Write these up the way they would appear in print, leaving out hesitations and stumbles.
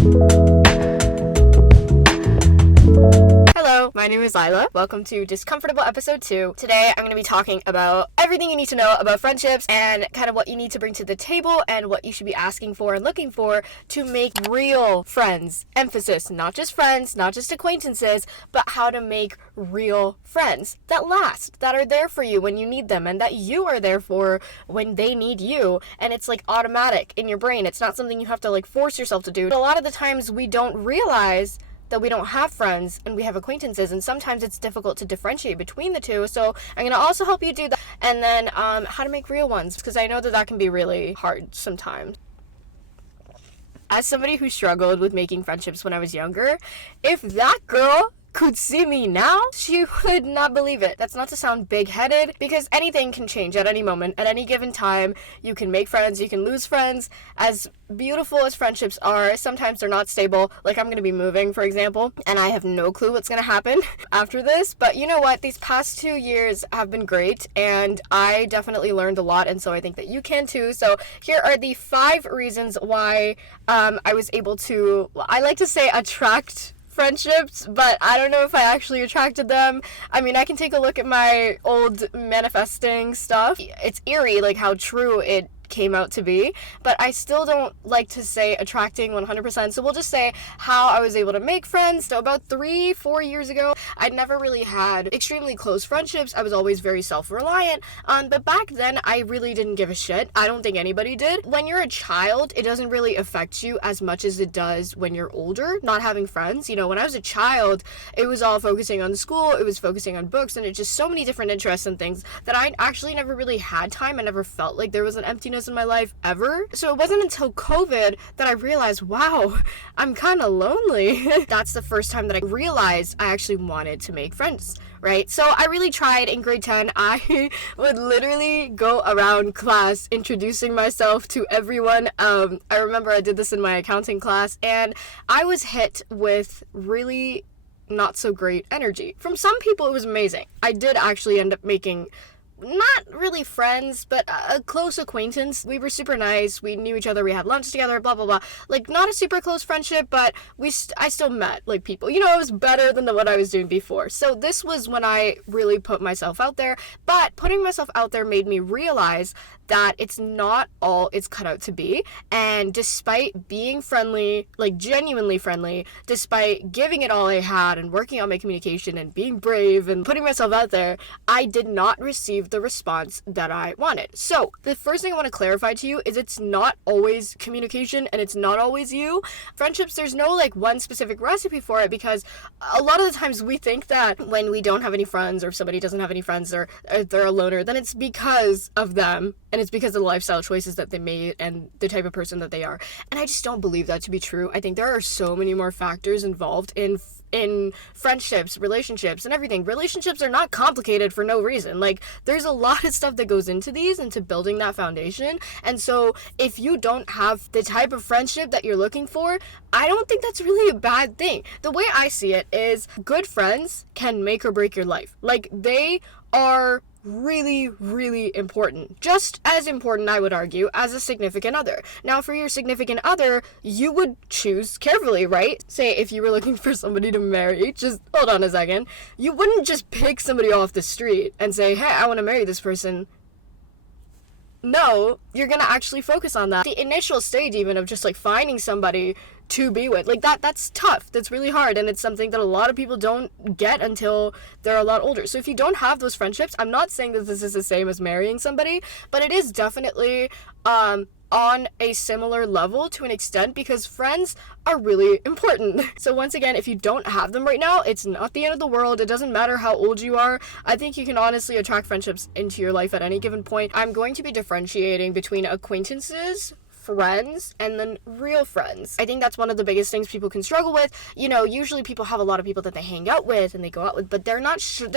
Hello, my name is Lyla. Welcome to Discomfortable episode 2. Today I'm going to be talking about everything you need to know about friendships and kind of what you need to bring to the table and what you should be asking for and looking for to make real friends. Emphasis, not just friends, not just acquaintances, but how to make real friends that last, that are there for you when you need them and that you are there for when they need you. And it's like automatic in your brain. It's not something you have to like force yourself to do. A lot of the times we don't realize that we don't have friends and we have acquaintances, and sometimes it's difficult to differentiate between the two. So I'm going to also help you do that, and then how to make real ones, because I know that can be really hard sometimes. As somebody who struggled with making friendships when I was younger, if that girl could see me now, she would not believe it. That's not to sound big-headed, because anything can change at any moment, at any given time. You can make friends, you can lose friends. As beautiful as friendships are, sometimes they're not stable. Like, I'm gonna be moving, for example, and I have no clue what's gonna happen after this. But you know what? These past 2 years have been great, and I definitely learned a lot, and so I think that you can too. So here are the 5 reasons why I was able to, I like to say, attract friendships, but I don't know if I actually attracted them. I mean, I can take a look at my old manifesting stuff. It's eerie, like, how true it came out to be, but I still don't like to say attracting 100%, so we'll just say how I was able to make friends. So about 3-4 years ago, I'd never really had extremely close friendships. I was always very self-reliant, but back then I really didn't give a shit. I don't think anybody did. When you're a child, it doesn't really affect you as much as it does when you're older, not having friends. You know, when I was a child, it was all focusing on school, it was focusing on books, and it's just so many different interests and things that I actually never really had time. I never felt like there was an emptiness in my life ever. So it wasn't until COVID that I realized, wow, I'm kind of lonely. That's the first time that I realized I actually wanted to make friends, right? So I really tried. In grade 10, I would literally go around class introducing myself to everyone. I remember I did this in my accounting class, and I was hit with really not so great energy. From some people, it was amazing. I did actually end up making not really friends, but a close acquaintance. We were super nice. We knew each other. We had lunch together, blah, blah, blah. Like, not a super close friendship, but I still met, like, people. You know, it was better than what I was doing before. So this was when I really put myself out there. But putting myself out there made me realize that it's not all it's cut out to be. And despite being friendly, like genuinely friendly, despite giving it all I had and working on my communication and being brave and putting myself out there, I did not receive the response that I wanted. So the first thing I want to clarify to you is it's not always communication and it's not always you. Friendships, there's no like one specific recipe for it, because a lot of the times we think that when we don't have any friends, or if somebody doesn't have any friends, or they're a loner, then it's because of them. And it's because of the lifestyle choices that they made and the type of person that they are. And I just don't believe that to be true. I think there are so many more factors involved in friendships, relationships, and everything. Relationships are not complicated for no reason. Like, there's a lot of stuff that goes into these, into building that foundation. And so if you don't have the type of friendship that you're looking for, I don't think that's really a bad thing. The way I see it is good friends can make or break your life. Like, they are really, really important. Just as important, I would argue, as a significant other. Now, for your significant other, you would choose carefully, right? Say, if you were looking for somebody to marry, just hold on a second. You wouldn't just pick somebody off the street and say, hey, I want to marry this person. No, you're gonna actually focus on that. The initial stage even of just like finding somebody to be with, like that's tough. That's really hard, and it's something that a lot of people don't get until they're a lot older. So if you don't have those friendships, I'm not saying that this is the same as marrying somebody, but it is definitely on a similar level to an extent, because friends are really important. So once again, if you don't have them right now, it's not the end of the world. It doesn't matter how old you are. I think you can honestly attract friendships into your life at any given point. I'm going to be differentiating between acquaintances, friends, and then real friends. I think that's one of the biggest things people can struggle with. You know, usually people have a lot of people that they hang out with and they go out with, but they're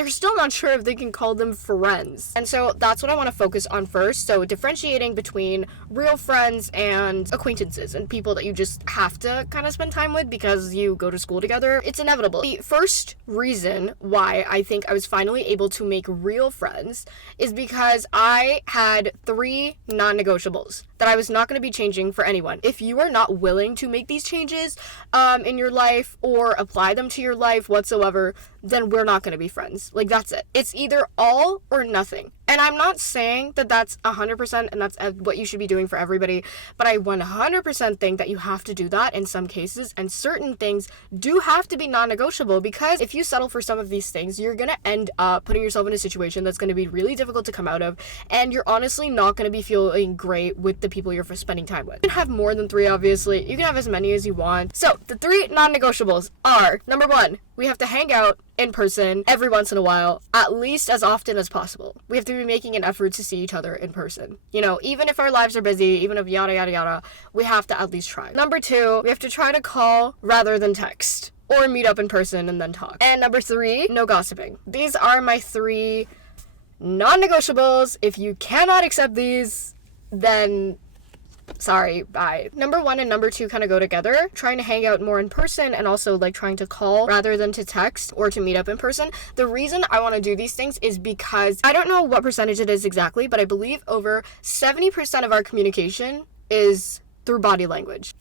still not sure if they can call them friends. And so that's what I want to focus on first. So differentiating between real friends and acquaintances and people that you just have to kind of spend time with because you go to school together. It's inevitable. The first reason why I think I was finally able to make real friends is because I had 3 non-negotiables that I was not going to be changing changing for anyone. If you are not willing to make these changes in your life or apply them to your life whatsoever, then we're not going to be friends. Like, that's it. It's either all or nothing. And I'm not saying that that's 100% and that's what you should be doing for everybody, but I 100% think that you have to do that in some cases, and certain things do have to be non-negotiable, because if you settle for some of these things, you're going to end up putting yourself in a situation that's going to be really difficult to come out of, and you're honestly not going to be feeling great with the people you're spending time with. You can have more than 3, obviously. You can have as many as you want. So the 3 non-negotiables are, number 1, we have to hang out in person every once in a while, at least as often as possible. We have to be making an effort to see each other in person. You know, even if our lives are busy, even if yada yada yada, we have to at least try. Number 2, we have to try to call rather than text, or meet up in person and then talk. And number 3, no gossiping. These are my 3 non-negotiables. If you cannot accept these, then sorry, bye. Number 1 and number 2 kind of go together. Trying to hang out more in person, and also like trying to call rather than to text or to meet up in person. The reason I want to do these things is because I don't know what percentage it is exactly, but I believe over 70% of our communication is through body language.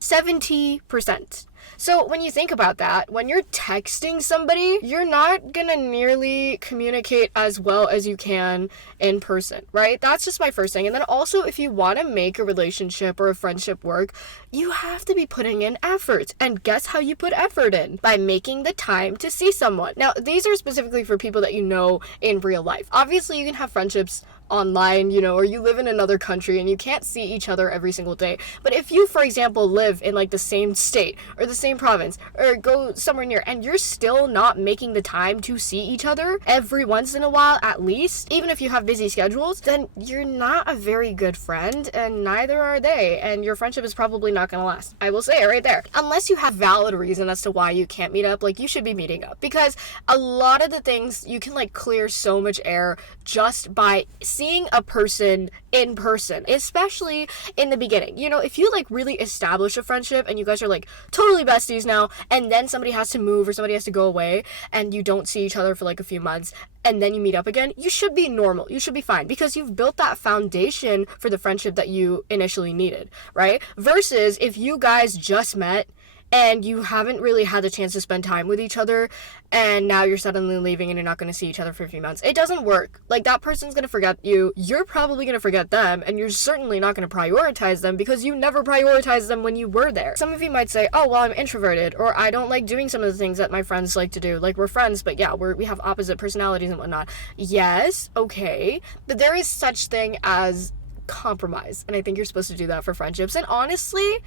70%. So when you think about that, when you're texting somebody, you're not gonna nearly communicate as well as you can in person, right? That's just my first thing. And then also, if you want to make a relationship or a friendship work, you have to be putting in effort. And guess how you put effort in? By making the time to see someone. Now, these are specifically for people that you know in real life. Obviously, you can have friendships online, you know, or you live in another country and you can't see each other every single day. But if you, for example, live in like the same state or the same province or go somewhere near, and you're still not making the time to see each other every once in a while at least, even if you have busy schedules, then you're not a very good friend, and neither are they, and your friendship is probably not gonna last. I will say it right there. Unless you have valid reason as to why you can't meet up, like you should be meeting up, because a lot of the things you can like clear so much air just by seeing a person in person, especially in the beginning. You know, if you like really establish a friendship and you guys are like totally besties now, and then somebody has to move or somebody has to go away and you don't see each other for like a few months, and then you meet up again, you should be normal. You should be fine, because you've built that foundation for the friendship that you initially needed, right? Versus if you guys just met and you haven't really had the chance to spend time with each other, and now you're suddenly leaving and you're not going to see each other for a few months. It doesn't work. Like, that person's going to forget you. You're probably going to forget them, and you're certainly not going to prioritize them because you never prioritized them when you were there. Some of you might say, oh, well, I'm introverted, or I don't like doing some of the things that my friends like to do. Like, we're friends, but yeah, we have opposite personalities and whatnot. Yes, okay, but there is such thing as compromise, and I think you're supposed to do that for friendships. And honestly,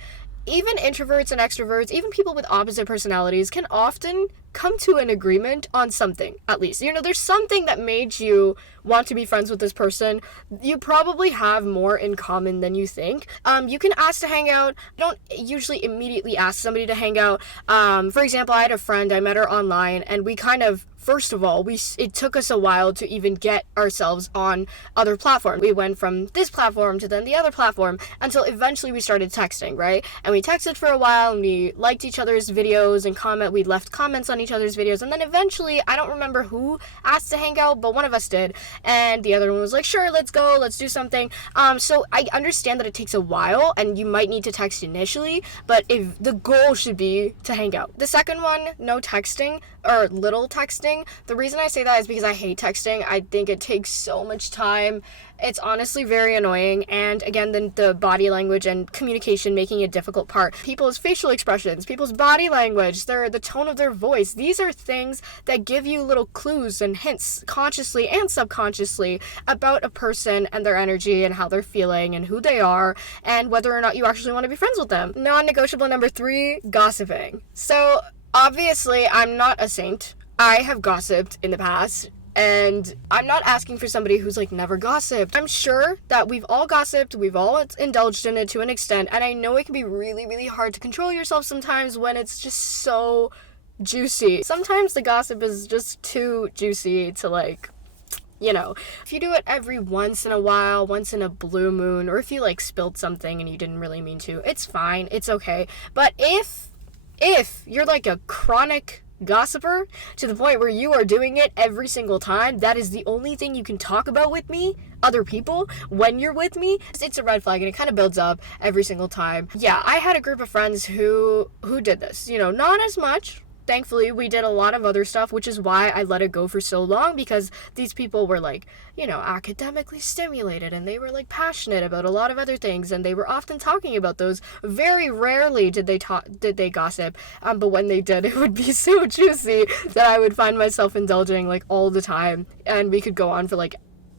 even introverts and extroverts, even people with opposite personalities, can often come to an agreement on something, at least. You know, there's something that made you want to be friends with this person. You probably have more in common than you think. You can ask to hang out. Don't usually immediately ask somebody to hang out. For example, I had a friend, I met her online, and we kind of, first of all, it took us a while to even get ourselves on other platforms. We went from this platform to then the other platform until eventually we started texting, right? And we texted for a while, and we liked each other's videos and we left comments on each other's videos, and then eventually, I don't remember who asked to hang out, but one of us did, and the other one was like, sure, let's go, let's do something. So I understand that it takes a while, and you might need to text initially, but if the goal should be to hang out. The second one, no texting, or little texting. The reason I say that is because I hate texting. I think it takes so much time. It's honestly very annoying, and again, the body language and communication making a difficult part. People's facial expressions, people's body language, the tone of their voice, these are things that give you little clues and hints, consciously and subconsciously, about a person and their energy and how they're feeling and who they are and whether or not you actually want to be friends with them. Non-negotiable number 3, gossiping. So obviously, I'm not a saint. I have gossiped in the past, and I'm not asking for somebody who's like never gossiped. I'm sure that we've all gossiped, we've all indulged in it to an extent, and I know it can be really, really hard to control yourself sometimes when it's just so juicy. Sometimes the gossip is just too juicy to like, you know. If you do it every once in a while, once in a blue moon, or if you like spilled something and you didn't really mean to, it's fine, it's okay. But if you're like a chronic gossiper to the point where you are doing it every single time, that is the only thing you can talk about with me, other people, when you're with me, it's a red flag, and it kind of builds up every single time. Yeah, I had a group of friends who did this, not as much. Thankfully, we did a lot of other stuff, which is why I let it go for so long, because these people were like, academically stimulated, and they were like passionate about a lot of other things, and they were often talking about those. Very rarely did they gossip, but when they did, it would be so juicy that I would find myself indulging like all the time, and we could go on for like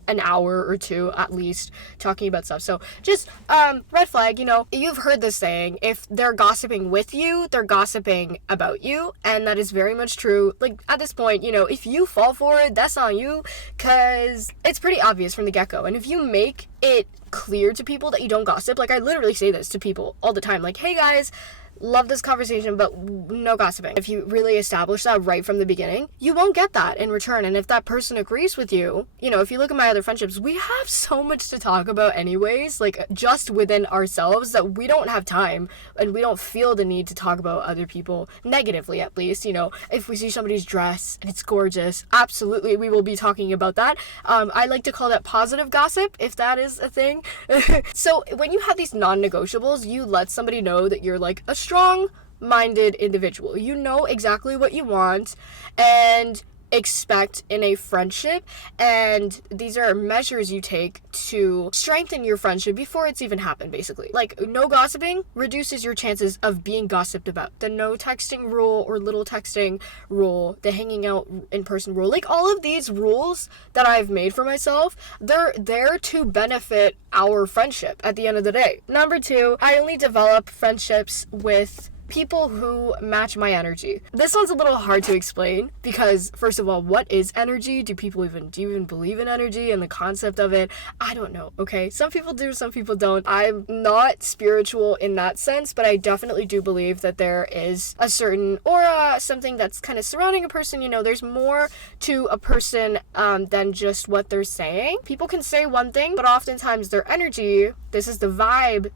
an hour or two at least talking about stuff. So just red flag, you've heard this saying, if they're gossiping with you, they're gossiping about you, and that is very much true. Like at this point, if you fall for it, that's on you, because it's pretty obvious from the get-go. And if you make it clear to people that you don't gossip, like I literally say this to people all the time, like, hey guys, love this conversation, but no gossiping. If you really establish that right from the beginning, you won't get that in return. And if that person agrees with you, if you look at my other friendships, we have so much to talk about anyways, like just within ourselves, that we don't have time and we don't feel the need to talk about other people negatively, at least. If we see somebody's dress and it's gorgeous, absolutely we will be talking about that. I like to call that positive gossip, if that is a thing. So when you have these non-negotiables, you let somebody know that you're like a strong-minded individual. You know exactly what you want and expect in a friendship, and these are measures you take to strengthen your friendship before it's even happened, basically. Like, no gossiping reduces your chances of being gossiped about. The no texting rule or little texting rule, the hanging out in person rule, like all of these rules that I've made for myself, they're there to benefit our friendship at the end of the day. Number 2, I only develop friendships with people who match my energy. This one's a little hard to explain because, first of all, what is energy? Do you even believe in energy and the concept of it? I don't know, okay? Some people do, some people don't. I'm not spiritual in that sense, but I definitely do believe that there is a certain aura, something that's kind of surrounding a person. There's more to a person than just what they're saying. People can say one thing, but oftentimes their energy, this is the vibe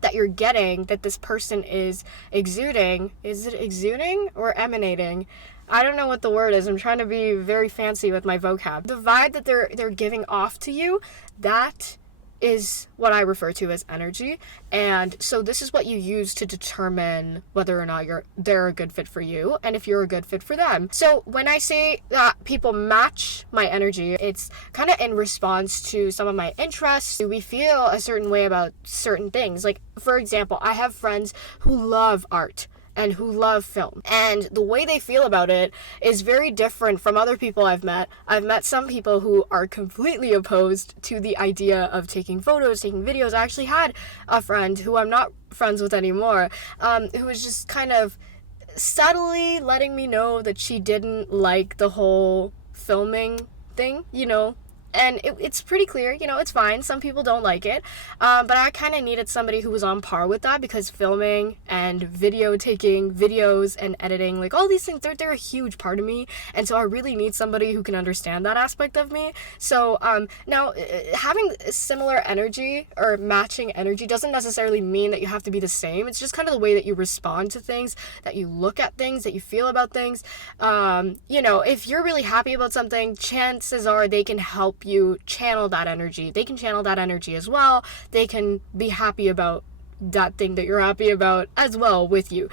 that you're getting, that this person is exuding. Is it exuding or emanating? I don't know what the word is. I'm trying to be very fancy with my vocab. The vibe that they're giving off to you, that is what I refer to as energy. And so this is what you use to determine whether or not they're a good fit for you and if you're a good fit for them. So when I say that people match my energy, it's kind of in response to some of my interests. We feel a certain way about certain things. Like, for example, I have friends who love art and who love film, and the way they feel about it is very different from other people I've met. I've met some people who are completely opposed to the idea of taking photos, taking videos. I actually had a friend who I'm not friends with anymore, who was just kind of subtly letting me know that she didn't like the whole filming thing, and it's pretty clear, it's fine. Some people don't like it, but I kind of needed somebody who was on par with that, because filming and taking videos and editing, like all these things, they're a huge part of me, and so I really need somebody who can understand that aspect of me. So now, having similar energy or matching energy doesn't necessarily mean that you have to be the same. It's just kind of the way that you respond to things, that you look at things, that you feel about things. If you're really happy about something, chances are they can help you channel that energy. They can channel that energy as well. They can be happy about that thing that you're happy about as well with you.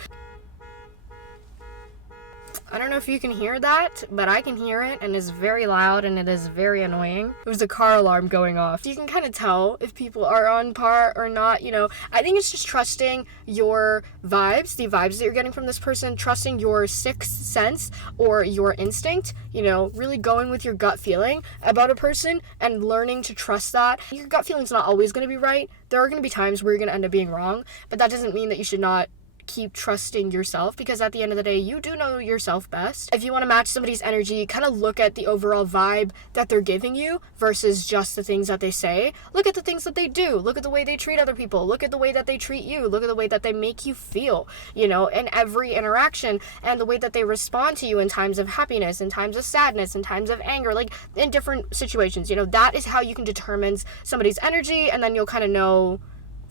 I don't know if you can hear that, but I can hear it, and it's very loud, and it is very annoying. There's a car alarm going off. You can kind of tell if people are on par or not, I think it's just trusting your vibes, the vibes that you're getting from this person, trusting your sixth sense or your instinct, really going with your gut feeling about a person and learning to trust that. Your gut feeling's not always going to be right. There are going to be times where you're going to end up being wrong, but that doesn't mean that you should not keep trusting yourself, because at the end of the day, you do know yourself best. If you want to match somebody's energy, kind of look at the overall vibe that they're giving you versus just the things that they say. Look at the things that they do. Look at the way they treat other people. Look at the way that they treat you. Look at the way that they make you feel, in every interaction, and the way that they respond to you in times of happiness, in times of sadness, in times of anger, like in different situations. That is how you can determine somebody's energy, and then you'll kind of know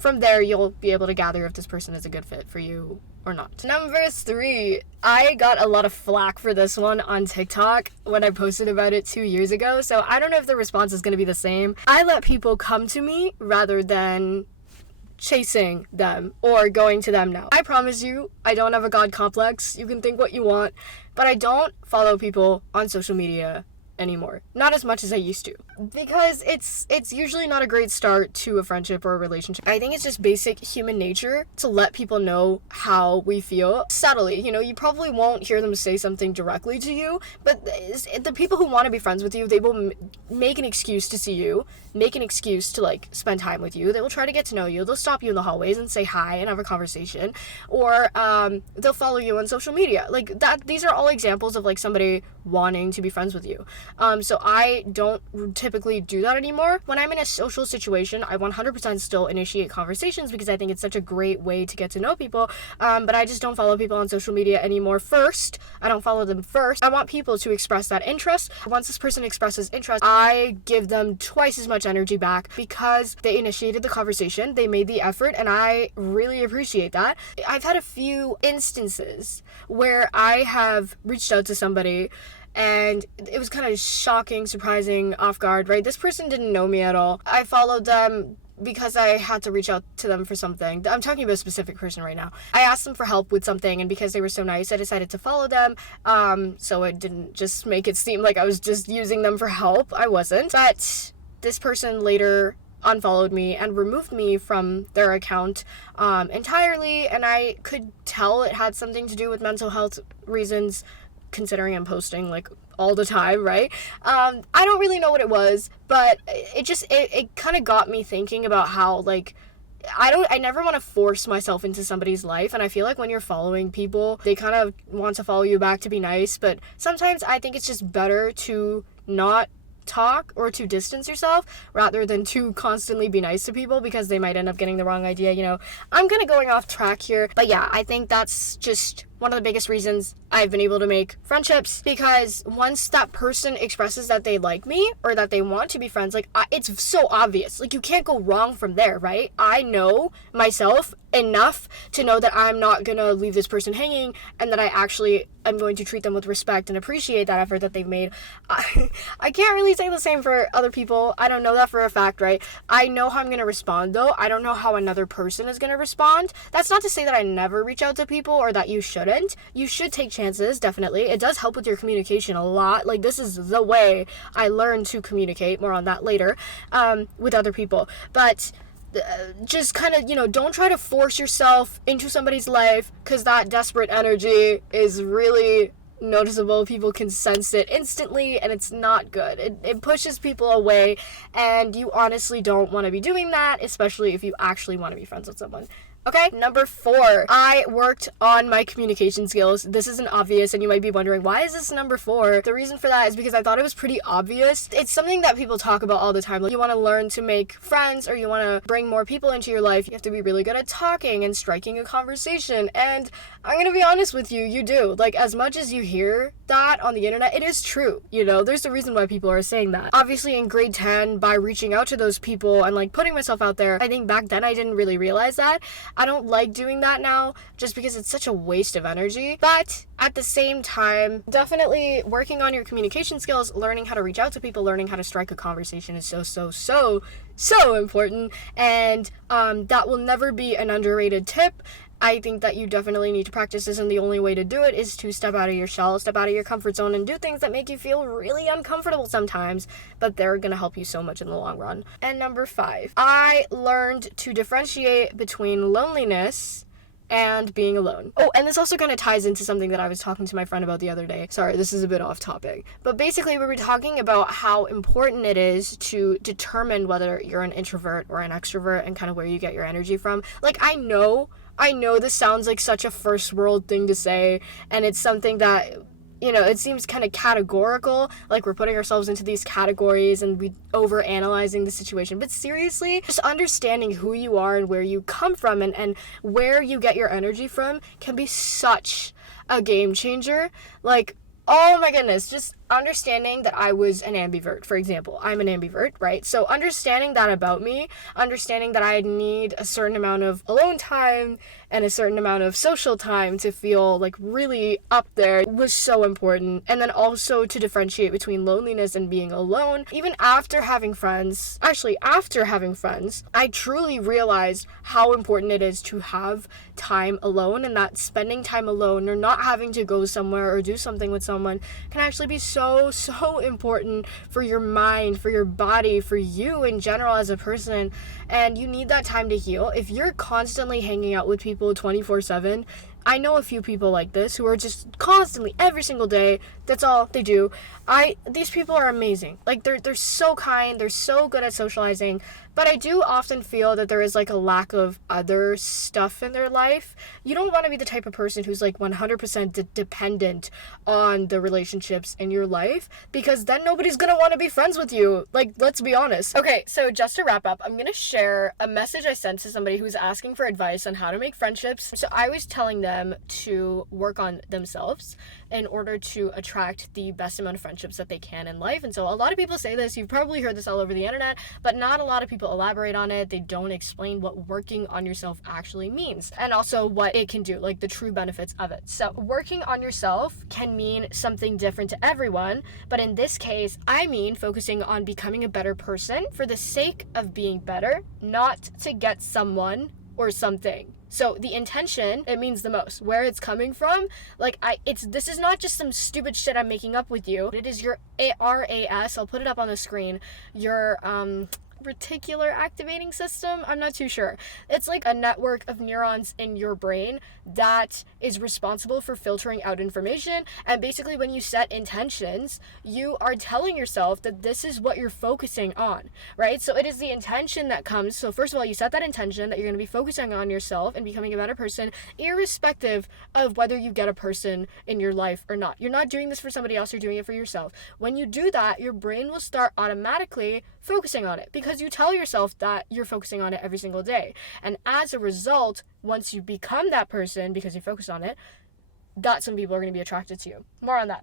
from there, you'll be able to gather if this person is a good fit for you or not. Number 3, I got a lot of flack for this one on TikTok when I posted about it 2 years ago, so I don't know if the response is going to be the same. I let people come to me rather than chasing them or going to them now. I promise you, I don't have a god complex. You can think what you want, but I don't follow people on social media anymore. Not as much as I used to. Because it's usually not a great start to a friendship or a relationship. I think it's just basic human nature to let people know how we feel subtly. You know, you probably won't hear them say something directly to you, but the people who want to be friends with you, they will make an excuse to see you, make an excuse to like spend time with you. They will try to get to know you. They'll stop you in the hallways and say hi and have a conversation, or they'll follow you on social media. Like that, these are all examples of like somebody wanting to be friends with you. So I don't typically do that anymore. When I'm in a social situation, I 100% still initiate conversations because I think it's such a great way to get to know people. But I just don't follow people on social media anymore first. I don't follow them first. I want people to express that interest. Once this person expresses interest, I give them twice as much energy back because they initiated the conversation, they made the effort, and I really appreciate that. I've had a few instances where I have reached out to somebody and it was kind of shocking, surprising, off guard, right? This person didn't know me at all. I followed them because I had to reach out to them for something. I'm talking about a specific person right now. I asked them for help with something, and because they were so nice, I decided to follow them. So it didn't just make it seem like I was just using them for help. I wasn't. But this person later unfollowed me and removed me from their account entirely, and I could tell it had something to do with mental health reasons, considering I'm posting like all the time, right? I don't really know what it was, but it kind of got me thinking about how like I never want to force myself into somebody's life, and I feel like when you're following people, they kind of want to follow you back to be nice, but sometimes I think it's just better to not talk or to distance yourself rather than to constantly be nice to people, because they might end up getting the wrong idea. You know, I'm kind of going off track here, but yeah, I think that's just one of the biggest reasons I've been able to make friendships, because once that person expresses that they like me or that they want to be friends, like it's so obvious. Like you can't go wrong from there, right? I know myself enough to know that I'm not gonna leave this person hanging, and that I actually am going to treat them with respect and appreciate that effort that they've made. I can't really say the same for other people. I don't know that for a fact, right? I know how I'm gonna respond though. I don't know how another person is gonna respond. That's not to say that I never reach out to people or that you shouldn't. You should take chances, definitely. It does help with your communication a lot. Like this is the way I learned to communicate, more on that later, with other people. But just kind of, you know, don't try to force yourself into somebody's life, because that desperate energy is really noticeable. People can sense it instantly, and it's not good. It pushes people away, and you honestly don't want to be doing that, especially if you actually want to be friends with someone. Okay, number 4, I worked on my communication skills. This isn't obvious, and you might be wondering, why is this number 4? The reason for that is because I thought it was pretty obvious. It's something that people talk about all the time. Like, you want to learn to make friends, or you want to bring more people into your life, you have to be really good at talking and striking a conversation. And I'm gonna be honest with you, you do. Like, as much as you hear that on the internet, it is true. You know, there's a reason why people are saying that. Obviously, in grade 10, by reaching out to those people and, like, putting myself out there, I think back then I didn't really realize that. I don't like doing that now, just because it's such a waste of energy. But at the same time, definitely working on your communication skills, learning how to reach out to people, learning how to strike a conversation is so important. And that will never be an underrated tip. I think that you definitely need to practice this, and the only way to do it is to step out of your shell, step out of your comfort zone, and do things that make you feel really uncomfortable sometimes, but they're gonna help you so much in the long run. And number 5, I learned to differentiate between loneliness and being alone. Oh, and this also kind of ties into something that I was talking to my friend about the other day. Sorry, this is a bit off topic. But basically, we were talking about how important it is to determine whether you're an introvert or an extrovert, and kind of where you get your energy from. Like, I know this sounds like such a first world thing to say, and it's something that, you know, it seems kind of categorical, like we're putting ourselves into these categories and we over-analyzing the situation. But seriously, just understanding who you are and where you come from and where you get your energy from can be such a game changer. Like, oh my goodness, just understanding that I was an ambivert, for example. I'm an ambivert, right? So understanding that about me, understanding that I need a certain amount of alone time and a certain amount of social time to feel like really up there was so important. And then also to differentiate between loneliness and being alone. Even after having friends, I truly realized how important it is to have time alone, and that spending time alone or not having to go somewhere or do something with someone can actually be so important for your mind, for your body, for you in general as a person. And you need that time to heal. If you're constantly hanging out with people 24/7, I know a few people like this who are just constantly every single day, that's all they do. These people are amazing. Like they're so kind, they're so good at socializing, but I do often feel that there is like a lack of other stuff in their life. You don't want to be the type of person who's like 100% dependent on the relationships in your life, because then nobody's going to want to be friends with you. Like, let's be honest. Okay, so just to wrap up, I'm going to share a message I sent to somebody who's asking for advice on how to make friendships. So I was telling them to work on themselves in order to attract the best amount of friendships that they can in life. And so a lot of people say this, you've probably heard this all over the internet, but not a lot of people elaborate on it. They don't explain what working on yourself actually means, and also what it can do, like the true benefits of it. So working on yourself can mean something different to everyone, but in this case, I mean focusing on becoming a better person for the sake of being better, not to get someone or something. So the intention, it means the most. Where it's coming from, this is not just some stupid shit I'm making up with you. It is your RAS, I'll put it up on the screen, your reticular activating system. I'm not too sure. It's like a network of neurons in your brain that is responsible for filtering out information. And basically when you set intentions, you are telling yourself that this is what you're focusing on, right? So it is the intention that comes. So first of all, you set that intention that you're going to be focusing on yourself and becoming a better person, irrespective of whether you get a person in your life or not. You're not doing this for somebody else, you're doing it for yourself. When you do that, your brain will start automatically focusing on it, because you tell yourself that you're focusing on it every single day. And as a result, once you become that person because you focus on it, that's when people are going to be attracted to you. More on that.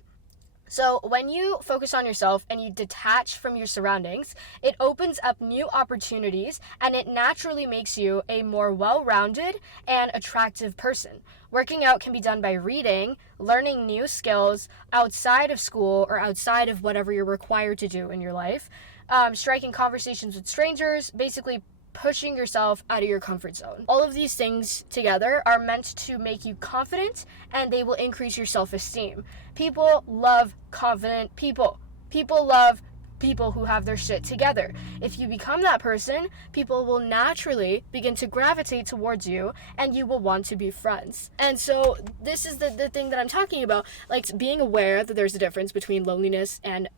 So when you focus on yourself and you detach from your surroundings, it opens up new opportunities, and it naturally makes you a more well-rounded and attractive person. Working out can be done by reading, learning new skills outside of school or outside of whatever you're required to do in your life, striking conversations with strangers, basically pushing yourself out of your comfort zone. All of these things together are meant to make you confident, and they will increase your self-esteem. People love confident people. People love people who have their shit together. If you become that person, people will naturally begin to gravitate towards you, and you will want to be friends. And so this is the thing that I'm talking about, like being aware that there's a difference between loneliness and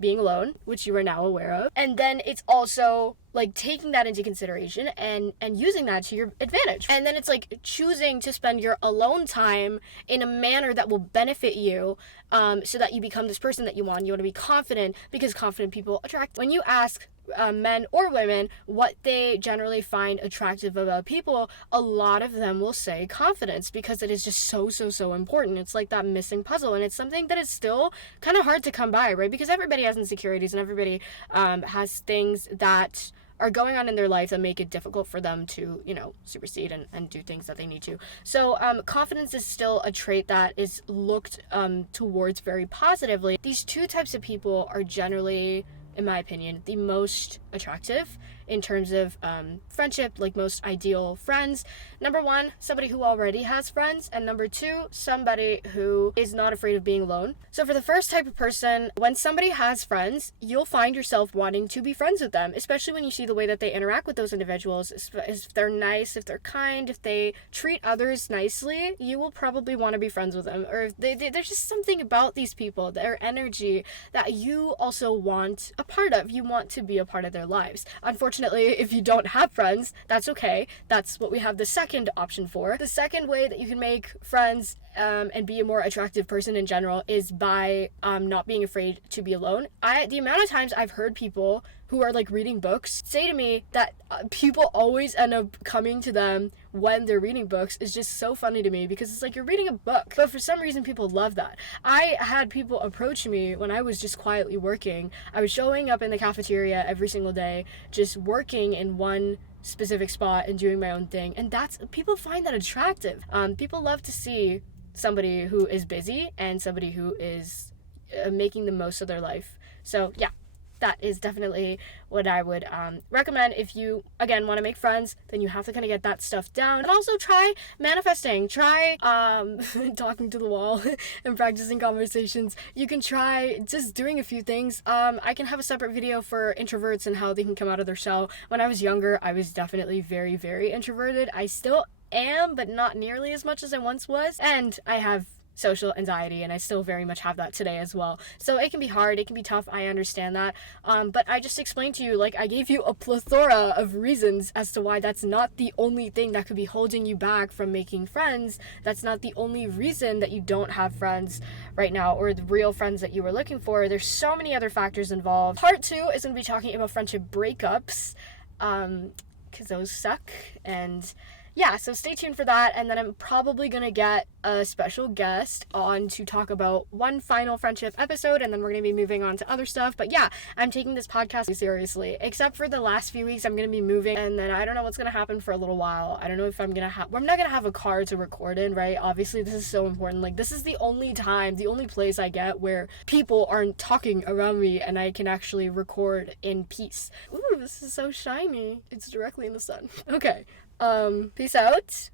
being alone, which you are now aware of. And then it's also like taking that into consideration and using that to your advantage. And then it's like choosing to spend your alone time in a manner that will benefit you, so that you become this person that you want. You want to be confident, because confident people attract. When you ask men or women what they generally find attractive about people, a lot of them will say confidence, because it is just so important. It's like that missing puzzle, and it's something that is still kind of hard to come by, right? Because everybody has insecurities, and everybody has things that are going on in their life that make it difficult for them to, supersede and do things that they need to. So confidence is still a trait that is looked towards very positively. These two types of people are generally, in my opinion, the most attractive in terms of friendship, like most ideal friends. Number one, somebody who already has friends, and number two, somebody who is not afraid of being alone. So for the first type of person, when somebody has friends, you'll find yourself wanting to be friends with them, especially when you see the way that they interact with those individuals. If they're nice, if they're kind, if they treat others nicely, you will probably want to be friends with them. Or if there's just something about these people, their energy, that you also want a part of. You want to be a part of their lives. Unfortunately, if you don't have friends, that's okay. That's what we have the second option for. The second way that you can make friends and be a more attractive person in general is by not being afraid to be alone. The amount of times I've heard people who are like reading books say to me that people always end up coming to them when they're reading books is just so funny to me, because it's like you're reading a book, but for some reason people love that. I had people approach me when I was just quietly working. I was showing up in the cafeteria every single day, just working in one specific spot and doing my own thing, and people find that attractive. People love to see somebody who is busy and somebody who is making the most of their life. So yeah, that is definitely what I would recommend. If you, again, want to make friends, then you have to kind of get that stuff down. And also try manifesting. Try talking to the wall and practicing conversations. You can try just doing a few things. I can have a separate video for introverts and how they can come out of their shell. When I was younger, I was definitely very, very introverted. I still am, but not nearly as much as I once was. And I have social anxiety, and I still very much have that today as well. So it can be hard, it can be tough, I understand that. But I just explained to you, like, I gave you a plethora of reasons as to why that's not the only thing that could be holding you back from making friends. That's not the only reason that you don't have friends right now, or the real friends that you were looking for. There's so many other factors involved. Part 2 is going to be talking about friendship breakups, because those suck. And yeah, so stay tuned for that, and then I'm probably going to get a special guest on to talk about one final friendship episode, and then we're going to be moving on to other stuff. But yeah, I'm taking this podcast seriously, except for the last few weeks. I'm going to be moving, and then I don't know what's going to happen for a little while. I don't know if I'm not going to have a car to record in, right? Obviously, this is so important. Like, this is the only place I get where people aren't talking around me, and I can actually record in peace. Ooh, this is so shiny. It's directly in the sun. Okay. Peace out.